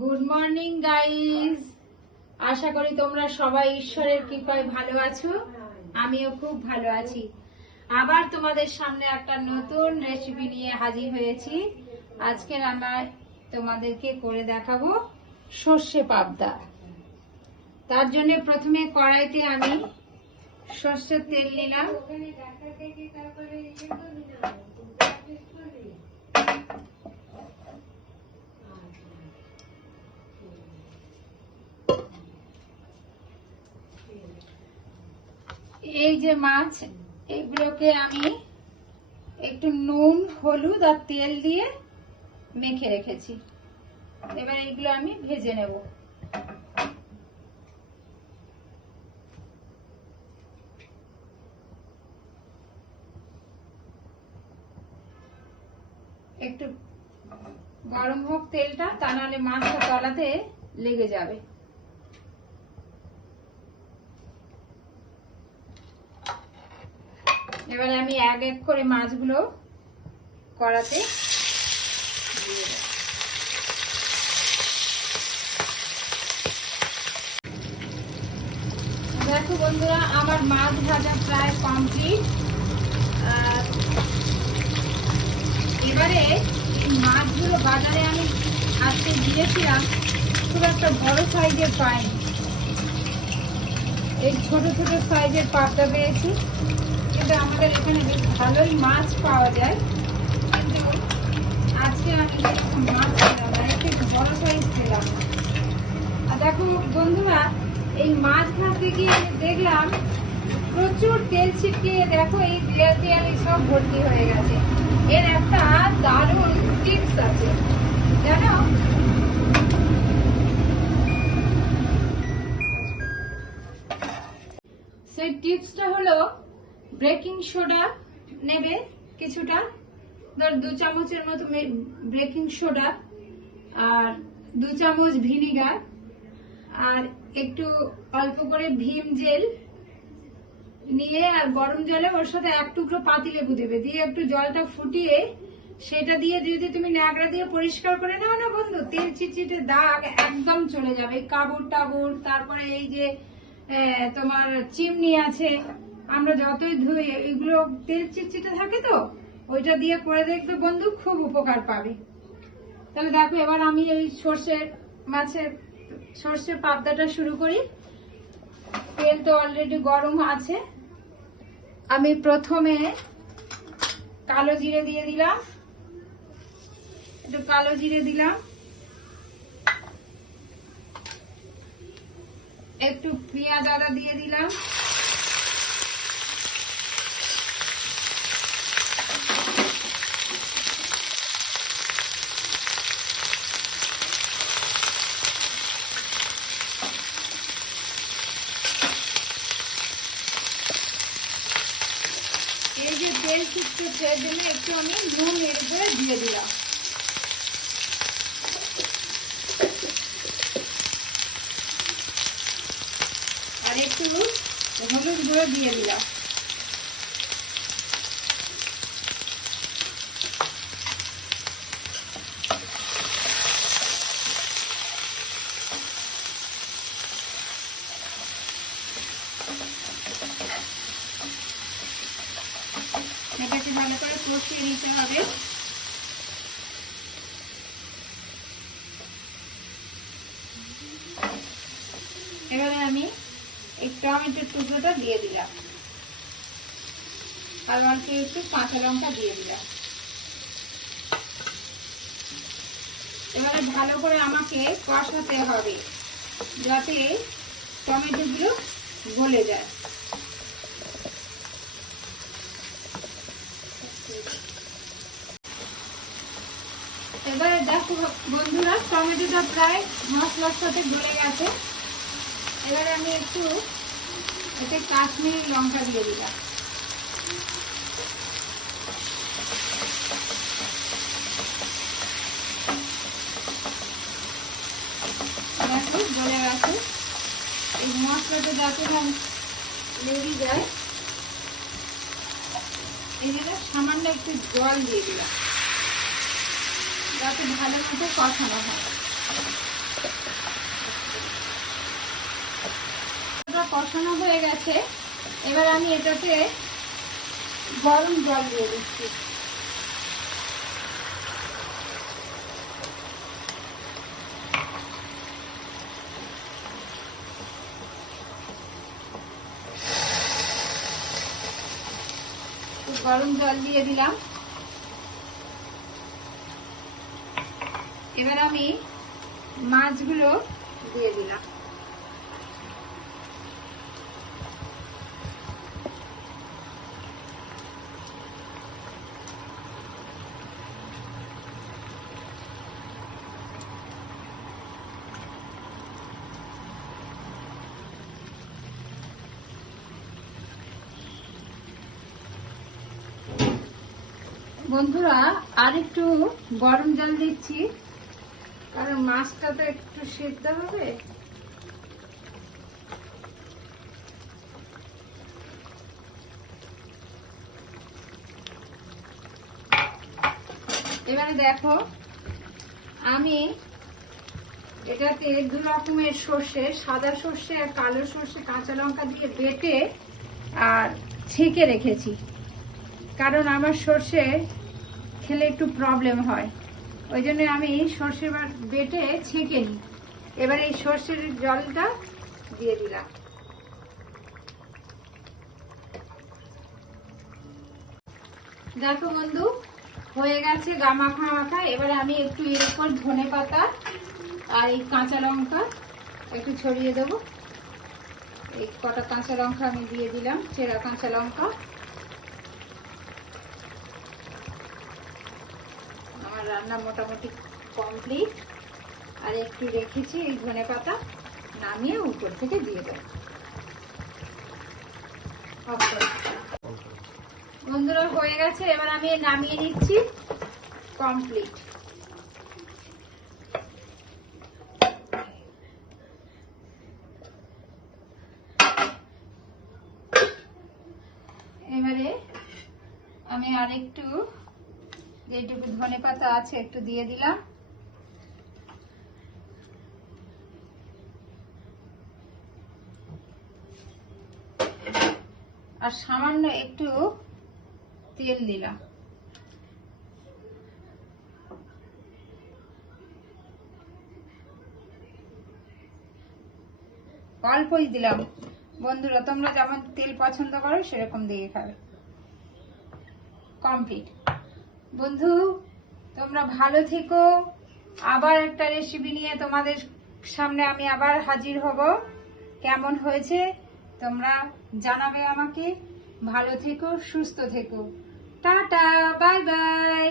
Good morning guys, আশা করি তোমরা সবাই ঈশ্বরের কৃপায় ভালো আছো। আমিও খুব ভালো আছি। আবার তোমাদের সামনে একটা নতুন রেসিপি নিয়ে হাজির হয়েছি। আজকে আমরা তোমাদেরকে করে দেখাবো সর্ষে পাবদা। তার জন্য প্রথমে কড়াইতে আমি সর্ষের তেল নিলাম। এই যে মাছ, এগুলোকে আমি একটু নুন, হলুদ আর তেল দিয়ে মেখে রেখেছি। এবার এগুলো আমি ভেজে নেব। একটু গরম হোক তেলটা, তা নাহলে মাছটা তলাতে লেগে যাবে। এবারে আমি এক এক করে মাছগুলো কড়াতে দিয়ে দেব। দেখো বন্ধুরা, আমার মাছ ভাজা প্রায় কমপ্লিট। এবারে এই মাছগুলো বাজারে আমি আজকে দিয়েছিলাম, খুব একটা বড় সাইজের পাইনি, এই ছোট ছোট সাইজের পাবদা পেয়েছি। কিন্তু আমাদের এখানে বেশ ভালোই মাছ পাওয়া যায়, কিন্তু আজকে আমি এরকম মাছ পেলাম না, একটু বড় সাইজ পেলাম না। আর দেখো বন্ধুরা, এই মাছ ভাজতে গিয়ে দেখলাম প্রচুর তেল ছিটকে, দেখো এই দেয়ালে সব ভর্তি হয়ে গেছে। এর একটা দারুণ টিপস আছে, জানো? সেই টিপসটা হলো, বেকিং সোডা নেবে কিছুটা, ধর 2 চামচের মতো বেকিং সোডা, আর 2 চামচ ভিনিগার, আর একটু অল্প করে ভীম জেল নিয়ে, আর গরম জলে ওর সাথে 1 টুকরো পাতিলেবু দেবে, দিয়ে একটু জলটা ফুটিয়ে সেটা দিয়ে যদি তুমি ন্যাকড়া দিয়ে পরিষ্কার করে নাও না বন্ধু, তেল চিটচিটে দাগ একদম চলে যাবে। কাবুর টাবুর, তারপরে এই যে তোমার চিমনি আছে, আমরা যতই ধুই এগুলো তেল চিটচিটে থাকে, তো ওইটা দিয়ে করে দেখবে বন্ধু, খুব উপকার পাবে। তাহলে দেখো, এবার আমি এই সর্ষে পাবদাটা শুরু করি। তেল তো অলরেডি গরম আছে। আমি প্রথমে কালো জিরে দিয়ে দিলাম, একটু কালো জিরে দিলাম, একটু পেঁয়াজ আদা দিয়ে দিলাম, এই যে তেল শুকতে ছেড়ে দিলে একটু আমি নুন এর উপরে দিয়ে দিলাম, আর একটু হলুদ গুঁড়ো দিয়ে দিলাম। এটাকে ভালো করে কষিয়ে নিতে হবে। এবারে আমি এই টমেটোর টুকরোটা দিয়ে দিলাম, আর অল্প একটু কাঁচা লঙ্কা দিয়ে দিলাম। এবারে ভালো করে আমাকে কষাতে হবে, যাতে টমেটো গুলো গলে যায়। এবারে দেখো বন্ধুরা, টমেটোটা প্রায় মশলার সাথে গলে গেছে। এবারে আমি একটু এতে কাশ্মীরি লঙ্কা দিয়ে দিলাম। দেখো গলে গেছে। এই মশলাটা যাতে লেগে যায়, এই জন্য সামান্য একটু জল দিয়ে দিলাম, যাতে ভালো মতো কষানো হয়। কষানো হয়ে গেছে। এবার আমি এটাতে গরম জল দিয়ে দিচ্ছি। গরম জল দিয়ে দিলাম। এবার আমি মাছগুলো দিয়ে দিলাম। বন্ধুরা, আর একটু গরম জল দিচ্ছি, কারণ মাছটা তো একটু সিদ্ধ হবে। এবারে দেখো, আমি এটাতে 2 রকমের সর্ষে, সাদা সর্ষে আর কালো সর্ষে, কাঁচা লঙ্কা দিয়ে বেটে আর ছেঁকে রেখেছি, কারণ আমার সর্ষে খেলে একটু প্রবলেম হয়, ওই জন্য আমি সর্ষে বেটে ছেঁকে নিই। এবার এই সর্ষের জলটা দিয়ে দিলাম। দেখো বন্ধু, হয়ে গেছে গামাখা মাখা। এবার আমি একটু এর উপর ধনে পাতা আর এই কাঁচা লঙ্কা একটু ছড়িয়ে দেবো। এই কটা কাঁচা লঙ্কা আমি দিয়ে দিলাম, চেরা কাঁচা লঙ্কা। আমার রান্না মোটামুটি কমপ্লিট। আর একটু রেখেছি এই ধনে পাতা, নামিয়ে উপর থেকে দিয়ে দেবো। বন্ধুরা, হয়ে গেছে। এবার আমি নামিয়ে নিচ্ছি, কমপ্লিট। এবারে আমি আরেকটু যেটুকু ধনে পাতা আছে একটু দিয়ে দিলাম। আর সামান্য একটু তেল দিলাম। অল্পই দিলাম। বন্ধুরা, তোমরা যেমন তেল পছন্দ করো সেরকম দিয়ে খাবে। কমপ্লিট। বন্ধু, তোমরা ভালো থেকো। আবার একটা রেসিপি নিয়ে তোমাদের সামনে আমি আবার হাজির হব। কেমন হয়েছে তোমরা জানাবে আমাকে। ভালো থেকো, সুস্থ থেকো। Tata, bye bye.